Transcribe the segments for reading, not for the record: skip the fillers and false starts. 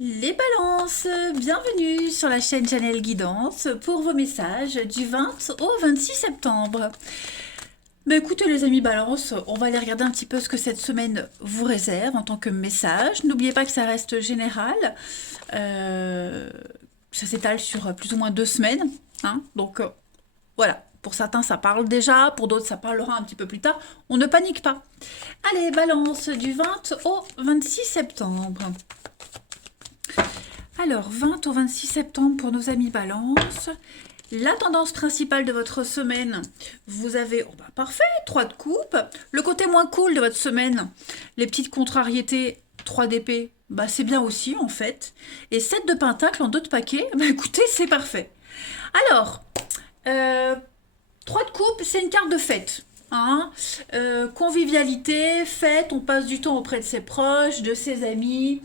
Les balances, bienvenue sur la chaîne Channel Guidance pour vos messages du 20 au 26 septembre. Mais écoutez les amis balance, on va aller regarder un petit peu ce que cette semaine vous réserve en tant que message. N'oubliez pas que ça reste général. Euh, Ça s'étale sur plus ou moins 2 semaines, hein. Donc voilà, pour certains ça parle déjà, pour d'autres ça parlera un petit peu plus tard. On ne panique pas. Allez, balance du 20 au 26 septembre. Alors, 20 au 26 septembre pour nos amis Balance. La tendance principale de votre semaine, vous avez, oh bah parfait, 3 de coupe. Le côté moins cool de votre semaine, les petites contrariétés, 3 d'épée, bah c'est bien aussi en fait. Et 7 de pentacle en 2 de paquet, bah écoutez, c'est parfait. Alors, euh, 3 de coupe, c'est une carte de fête. Hein. Convivialité, fête, on passe du temps auprès de ses proches, de ses amis.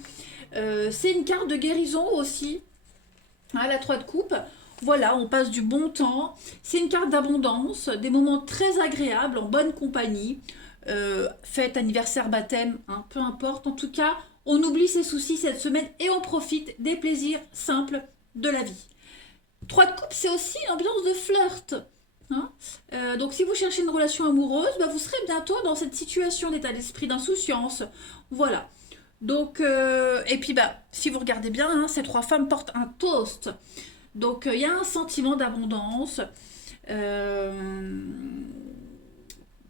C'est une carte de guérison aussi, hein, la 3 de coupe. Voilà, on passe du bon temps. C'est une carte d'abondance, des moments très agréables en bonne compagnie. Fête, anniversaire, baptême, hein, peu importe. En tout cas, on oublie ses soucis cette semaine et on profite des plaisirs simples de la vie. 3 de coupe, c'est aussi une ambiance de flirt. Hein. Donc si vous cherchez une relation amoureuse, bah, vous serez bientôt dans cette situation d'état d'esprit d'insouciance. Voilà. Donc, et puis bah, si vous regardez bien, hein, ces 3 femmes portent un toast. Donc il y a un sentiment d'abondance. Euh,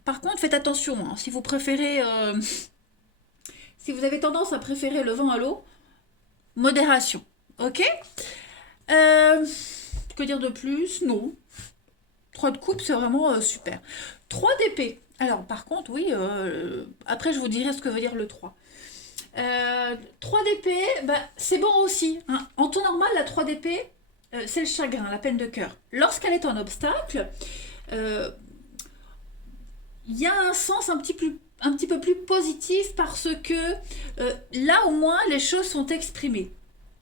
Par contre, faites attention, hein, si vous préférez, si vous avez tendance à préférer le vin à l'eau, modération. Ok. Euh, que dire de plus? Non. 3 de coupe, c'est vraiment super. 3 d'épée. Alors, par contre, oui, après, je vous dirai ce que veut dire le 3. 3 d'épée, bah, c'est bon aussi. Hein. En temps normal, la 3 d'épée, c'est le chagrin, la peine de cœur. Lorsqu'elle est en obstacle, euh, il y a un sens un petit peu plus positif parce que là, au moins, les choses sont exprimées.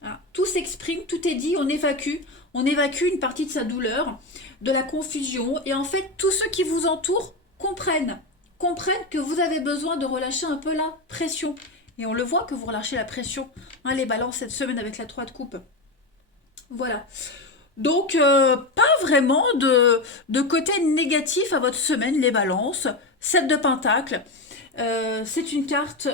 Hein. Tout s'exprime, tout est dit, on évacue une partie de sa douleur, de la confusion, et en fait, tous ceux qui vous entourent comprennent que vous avez besoin de relâcher un peu la pression. Et on le voit que vous relâchez la pression, hein, les balances cette semaine avec la 3 de coupe. Voilà. Donc, pas vraiment de côté négatif à votre semaine, les balances. 7 de pentacle, c'est une carte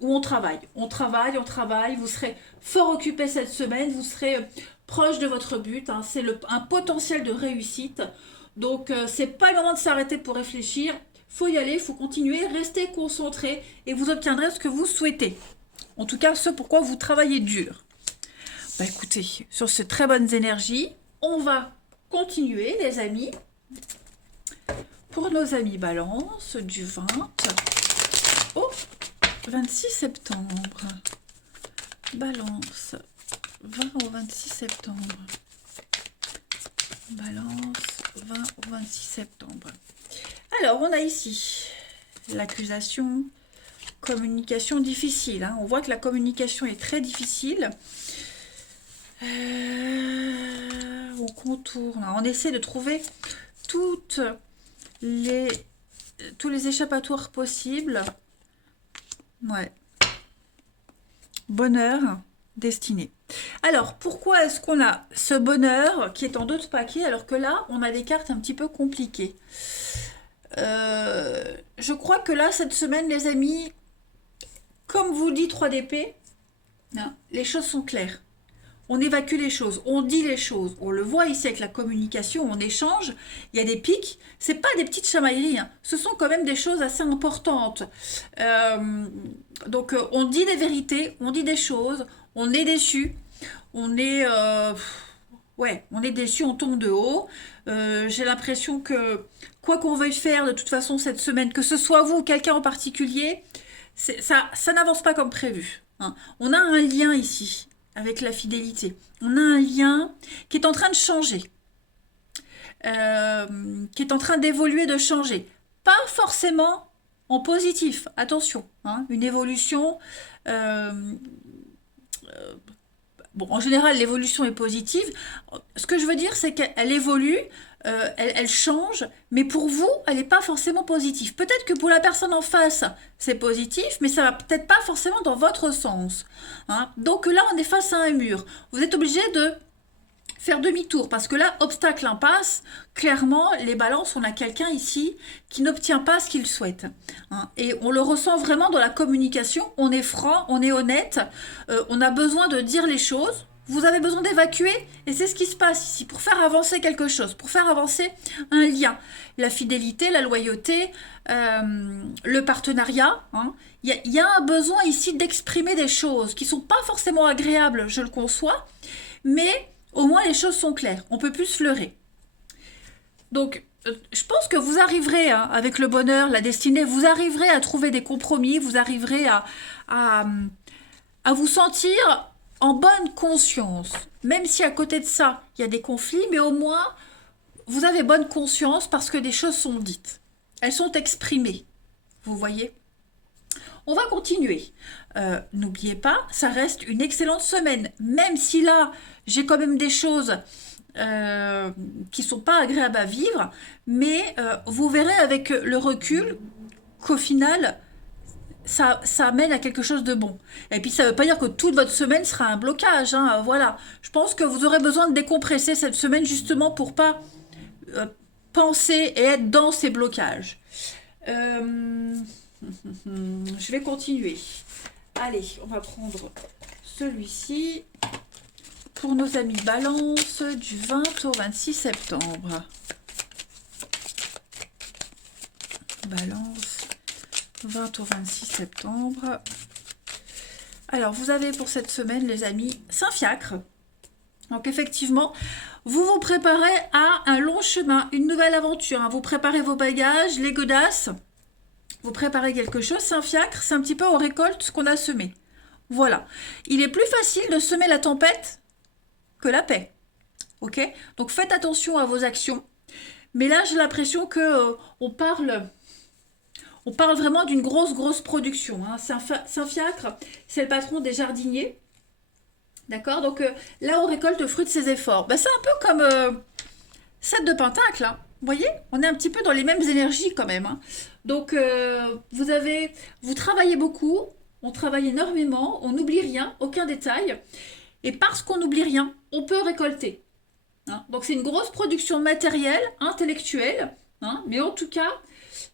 où on travaille. On travaille, on travaille. Vous serez fort occupé cette semaine. Vous serez proche de votre but. Hein. C'est un potentiel de réussite. Donc, c'est pas le moment de s'arrêter pour réfléchir. Faut y aller, faut continuer, restez concentré et vous obtiendrez ce que vous souhaitez. En tout cas, ce pourquoi vous travaillez dur. Bah écoutez, sur ces très bonnes énergies, on va continuer, les amis, pour nos amis Balance du 20 au 26 septembre. Balance, 20 au 26 septembre. Balance, 20 au 26 septembre. Alors, on a ici l'accusation, communication difficile. Hein. On voit que la communication est très difficile. On contourne, on essaie de trouver toutes les, tous les échappatoires possibles. Ouais. Bonheur, destinée. Alors, pourquoi est-ce qu'on a ce bonheur qui est en 2 de paquets alors que là, on a des cartes un petit peu compliquées. Je crois que là, cette semaine, les amis, comme vous dit 3 d'épée, hein, les choses sont claires. On évacue les choses, on dit les choses. On le voit ici avec la communication, on échange. Il y a des pics. C'est pas des petites chamailleries. Hein. Ce sont quand même des choses assez importantes. Euh, donc on dit des vérités, on dit des choses. On est déçu. On est ouais, on est déçu. On tombe de haut. J'ai l'impression que quoi qu'on veuille faire de toute façon cette semaine, que ce soit vous ou quelqu'un en particulier, ça n'avance pas comme prévu. Hein. On a un lien ici avec la fidélité. On a un lien qui est en train de changer, qui est en train d'évoluer, de changer. Pas forcément en positif, attention, hein, une évolution. euh, bon, en général, l'évolution est positive. Ce que je veux dire, c'est qu'elle évolue elle change, mais pour vous, elle n'est pas forcément positive. Peut-être que pour la personne en face, c'est positif, mais ça va peut-être pas forcément dans votre sens. Hein. Donc là, on est face à un mur. Vous êtes obligé de faire demi-tour, parce que là, obstacle, impasse, clairement, les balances, on a quelqu'un ici qui n'obtient pas ce qu'il souhaite. Hein. Et on le ressent vraiment dans la communication, on est franc, on est honnête, on a besoin de dire les choses, vous avez besoin d'évacuer, et c'est ce qui se passe ici, pour faire avancer quelque chose, pour faire avancer un lien. La fidélité, la loyauté, le partenariat, hein. Y a un besoin ici d'exprimer des choses qui ne sont pas forcément agréables, je le conçois, mais au moins les choses sont claires, on peut plus se leurrer. Donc, je pense que vous arriverez, hein, avec le bonheur, la destinée, vous arriverez à trouver des compromis, vous arriverez à, à vous sentir en bonne conscience. Même si à côté de ça, il y a des conflits, mais au moins, vous avez bonne conscience parce que des choses sont dites. Elles sont exprimées. Vous voyez ? On va continuer. N'oubliez pas, ça reste une excellente semaine. Même si là, j'ai quand même des choses qui ne sont pas agréables à vivre, mais vous verrez avec le recul qu'au final, ça mène à quelque chose de bon. Et puis ça ne veut pas dire que toute votre semaine sera un blocage. Hein, voilà. Je pense que vous aurez besoin de décompresser cette semaine justement pour pas penser et être dans ces blocages. Je vais continuer. Allez, on va prendre celui-ci pour nos amis Balance du 20 au 26 septembre. Balance, 20 au 26 septembre. Alors, vous avez pour cette semaine, les amis, Saint-Fiacre. Donc, effectivement, vous vous préparez à un long chemin, une nouvelle aventure. Hein. Vous préparez vos bagages, les godasses. Vous préparez quelque chose. Saint-Fiacre, c'est un petit peu on récolte ce qu'on a semé. Voilà. Il est plus facile de semer la tempête que la paix. Ok ? Donc, faites attention à vos actions. Mais là, j'ai l'impression que on parle vraiment d'une grosse production. Hein. Saint-Fiacre, c'est le patron des jardiniers. D'accord ? Donc là, on récolte le fruit de ses efforts. Ben, c'est un peu comme 7 de Pentacle. Hein. Vous voyez ? On est un petit peu dans les mêmes énergies quand même. Hein. Donc, vous travaillez beaucoup, on travaille énormément, on n'oublie rien, aucun détail. Et parce qu'on n'oublie rien, on peut récolter. Hein. Donc, c'est une grosse production matérielle, intellectuelle. Hein. Mais en tout cas,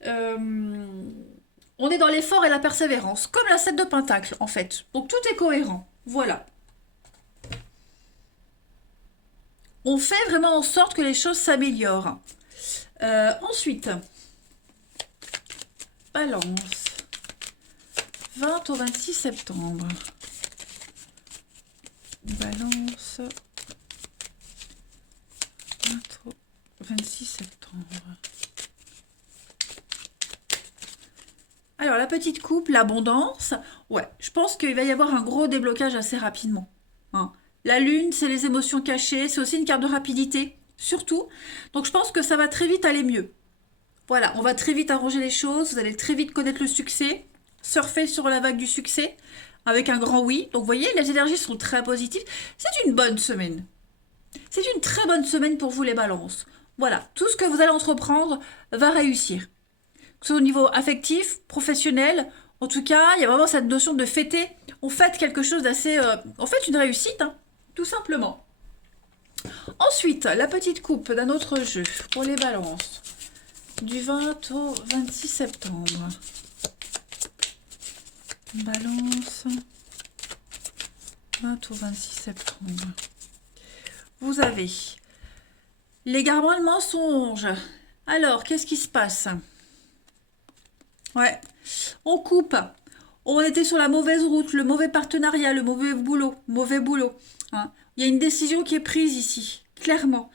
on est dans l'effort et la persévérance, comme la 7 de Pentacle, en fait. Donc, tout est cohérent. Voilà. On fait vraiment en sorte que les choses s'améliorent. Ensuite, Balance, 20 au 26 septembre. Balance, 20 au 26 septembre. Alors, la petite coupe, l'abondance, ouais, je pense qu'il va y avoir un gros déblocage assez rapidement. Hein. La lune, c'est les émotions cachées, c'est aussi une carte de rapidité, surtout. Donc, je pense que ça va très vite aller mieux. Voilà, on va très vite arranger les choses, vous allez très vite connaître le succès, surfer sur la vague du succès, avec un grand oui. Donc, vous voyez, les énergies sont très positives. C'est une bonne semaine. C'est une très bonne semaine pour vous, les balances. Voilà, tout ce que vous allez entreprendre va réussir. Que ce soit au niveau affectif, professionnel, en tout cas, il y a vraiment cette notion de fêter. On fête quelque chose d'assez... on fête une réussite, hein, tout simplement. Ensuite, la petite coupe d'un autre jeu pour les balances. Du 20 au 26 septembre. Balance. 20 au 26 septembre. Vous avez l'égarement et le mensonge. Alors, qu'est-ce qui se passe ? Ouais, on coupe. On était sur la mauvaise route, le mauvais partenariat, le mauvais boulot. Hein. Il y a une décision qui est prise ici, clairement.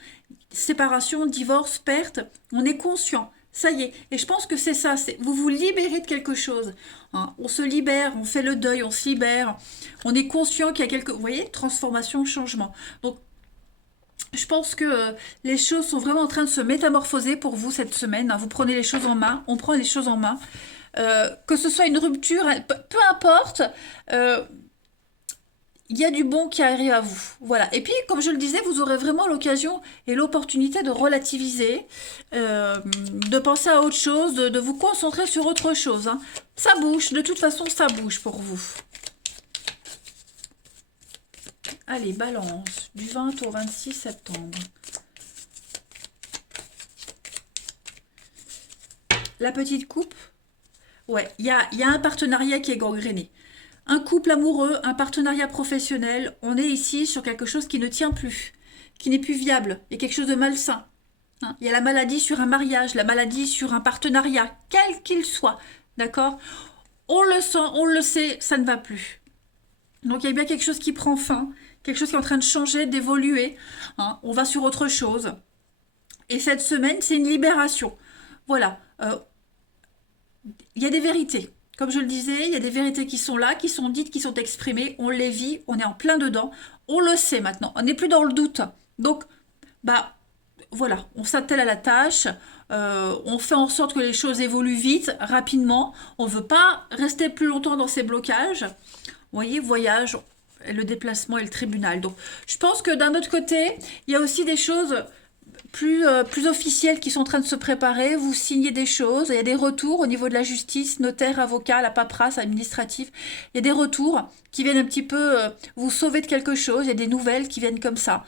Séparation, divorce, perte, on est conscient. Ça y est. Et je pense que c'est ça. Vous vous libérez de quelque chose. Hein. On se libère, on fait le deuil, on se libère. On est conscient qu'il y a quelque... Vous voyez, transformation, changement. Donc, je pense que les choses sont vraiment en train de se métamorphoser pour vous cette semaine. Hein. Vous prenez les choses en main, on prend les choses en main. Que ce soit une rupture, peu importe, il y a du bon qui arrive à vous. Voilà. Et puis, comme je le disais, vous aurez vraiment l'occasion et l'opportunité de relativiser, de penser à autre chose, de vous concentrer sur autre chose, hein. Ça bouge. De toute façon, ça bouge pour vous. Allez, balance. Du 20 au 26 septembre. La petite coupe. Ouais, il y a un partenariat qui est gangréné. Un couple amoureux, un partenariat professionnel, on est ici sur quelque chose qui ne tient plus, qui n'est plus viable, il y a quelque chose de malsain, hein. Il y a la maladie sur un mariage, la maladie sur un partenariat, quel qu'il soit, d'accord? On le sent, on le sait, ça ne va plus. Donc il y a bien quelque chose qui prend fin, quelque chose qui est en train de changer, d'évoluer, hein. On va sur autre chose. Et cette semaine, c'est une libération. Voilà. Il y a des vérités. Comme je le disais, il y a des vérités qui sont là, qui sont dites, qui sont exprimées. On les vit, on est en plein dedans. On le sait maintenant. On n'est plus dans le doute. Donc, bah, voilà, on s'attelle à la tâche. On fait en sorte que les choses évoluent vite, rapidement. On ne veut pas rester plus longtemps dans ces blocages. Vous voyez, voyage, le déplacement et le tribunal. Donc, je pense que d'un autre côté, il y a aussi des choses plus officiels qui sont en train de se préparer, vous signez des choses, il y a des retours au niveau de la justice, notaire, avocat, la paperasse administrative, il y a des retours qui viennent un petit peu vous sauver de quelque chose, il y a des nouvelles qui viennent comme ça.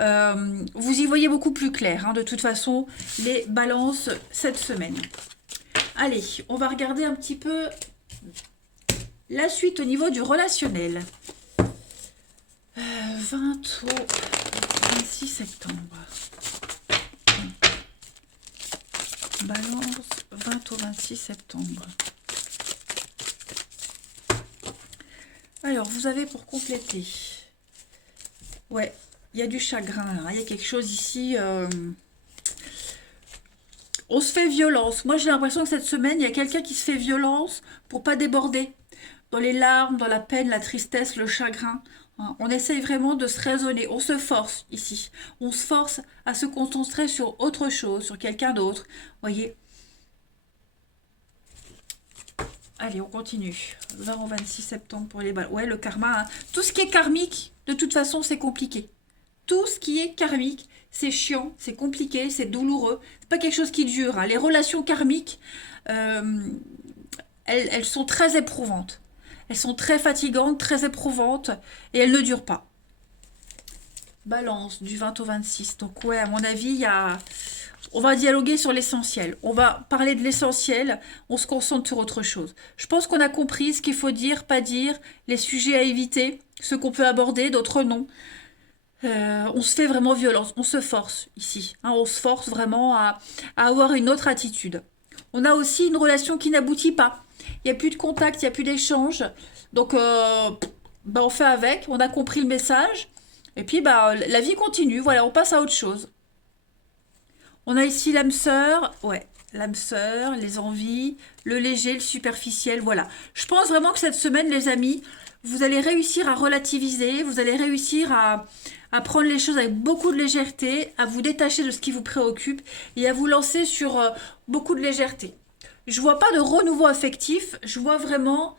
Vous y voyez beaucoup plus clair, hein, de toute façon, les balances cette semaine. Allez, on va regarder un petit peu la suite au niveau du relationnel. 20 au 26 septembre. Balance, 20 au 26 septembre. Alors, vous avez pour compléter. Ouais, il y a du chagrin, là. Il y a quelque chose ici. On se fait violence. Moi, j'ai l'impression que cette semaine, il y a quelqu'un qui se fait violence pour pas déborder. Dans les larmes, dans la peine, la tristesse, le chagrin. Hein. On essaye vraiment de se raisonner. On se force ici. On se force à se concentrer sur autre chose, sur quelqu'un d'autre. Voyez. Allez, on continue. 20 au 26 septembre pour les balles. Ouais, le karma. Hein. Tout ce qui est karmique, de toute façon, c'est compliqué. Tout ce qui est karmique, c'est chiant, c'est compliqué, c'est douloureux. C'est pas quelque chose qui dure. Hein. Les relations karmiques, elles sont très éprouvantes. Elles sont très fatigantes, très éprouvantes, et elles ne durent pas. Balance, du 20 au 26. Donc ouais, à mon avis, on va dialoguer sur l'essentiel. On va parler de l'essentiel, on se concentre sur autre chose. Je pense qu'on a compris ce qu'il faut dire, pas dire, les sujets à éviter, ceux qu'on peut aborder, d'autres non. On se fait vraiment violence, on se force ici. Hein, on se force vraiment à avoir une autre attitude. On a aussi une relation qui n'aboutit pas. Il n'y a plus de contact, il n'y a plus d'échange. Donc, bah, on fait avec, on a compris le message. Et puis, bah, la vie continue. Voilà, on passe à autre chose. On a ici l'âme sœur. Ouais, l'âme sœur, les envies, le léger, le superficiel. Voilà. Je pense vraiment que cette semaine, les amis, vous allez réussir à relativiser. Vous allez réussir à prendre les choses avec beaucoup de légèreté, à vous détacher de ce qui vous préoccupe et à vous lancer sur beaucoup de légèreté. Je vois pas de renouveau affectif, je vois vraiment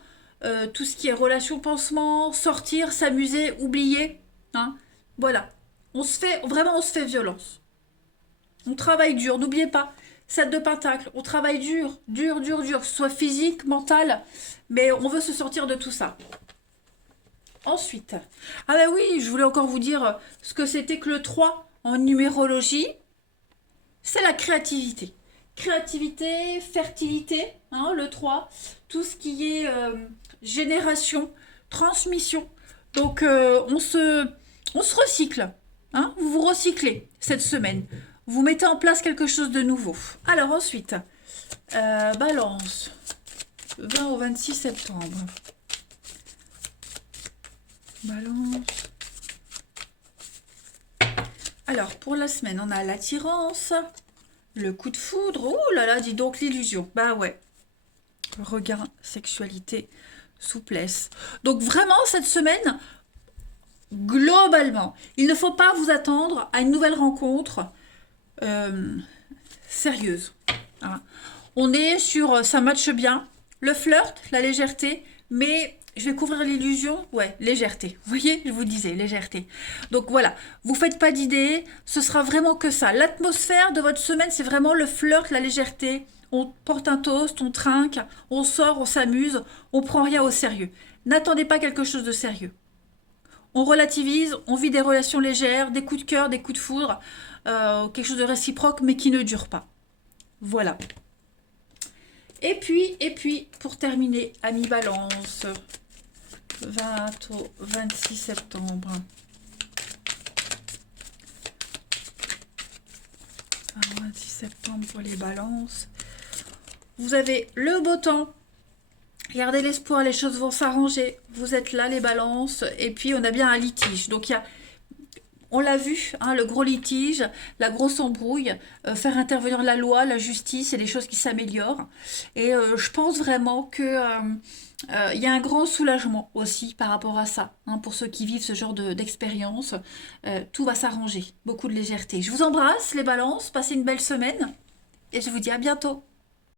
tout ce qui est relation, pansement, sortir, s'amuser, oublier. Hein. Voilà. On se fait violence. On travaille dur, n'oubliez pas. 7 de pentacle, on travaille dur, dur, dur, dur, que ce soit physique, mental, mais on veut se sortir de tout ça. Ensuite, ah ben oui, je voulais encore vous dire ce que c'était que le 3 en numérologie, c'est la créativité. Créativité, fertilité, hein, le 3, tout ce qui est génération, transmission. Donc on se recycle, hein, vous vous recyclez cette semaine. Vous mettez en place quelque chose de nouveau. Alors ensuite, balance, 20 au 26 septembre. Balance. Alors, pour la semaine, on a l'attirance, le coup de foudre. Oh là là, dis donc l'illusion. Bah ouais. Regain, sexualité, souplesse. Donc vraiment, cette semaine, globalement, il ne faut pas vous attendre à une nouvelle rencontre sérieuse. Hein. On est sur ça matche bien, le flirt, la légèreté, mais je vais couvrir l'illusion. Ouais, légèreté. Vous voyez, je vous disais, légèreté. Donc voilà, vous faites pas d'idées, ce sera vraiment que ça. L'atmosphère de votre semaine, c'est vraiment le flirt, la légèreté. On porte un toast, on trinque, on sort, on s'amuse, on prend rien au sérieux. N'attendez pas quelque chose de sérieux. On relativise, on vit des relations légères, des coups de cœur, des coups de foudre, quelque chose de réciproque, mais qui ne dure pas. Voilà. Et puis, pour terminer, Amis Balance, 20 au 26 septembre. 26 septembre pour les balances. Vous avez le beau temps. Gardez l'espoir, les choses vont s'arranger. Vous êtes là, les balances. Et puis, on a bien un litige. Donc, on l'a vu, hein, le gros litige, la grosse embrouille, faire intervenir la loi, la justice et les choses qui s'améliorent. Et je pense vraiment que il y a un grand soulagement aussi par rapport à ça, hein, pour ceux qui vivent ce genre d'expérience. Tout va s'arranger, beaucoup de légèreté. Je vous embrasse, les balances, passez une belle semaine et je vous dis à bientôt.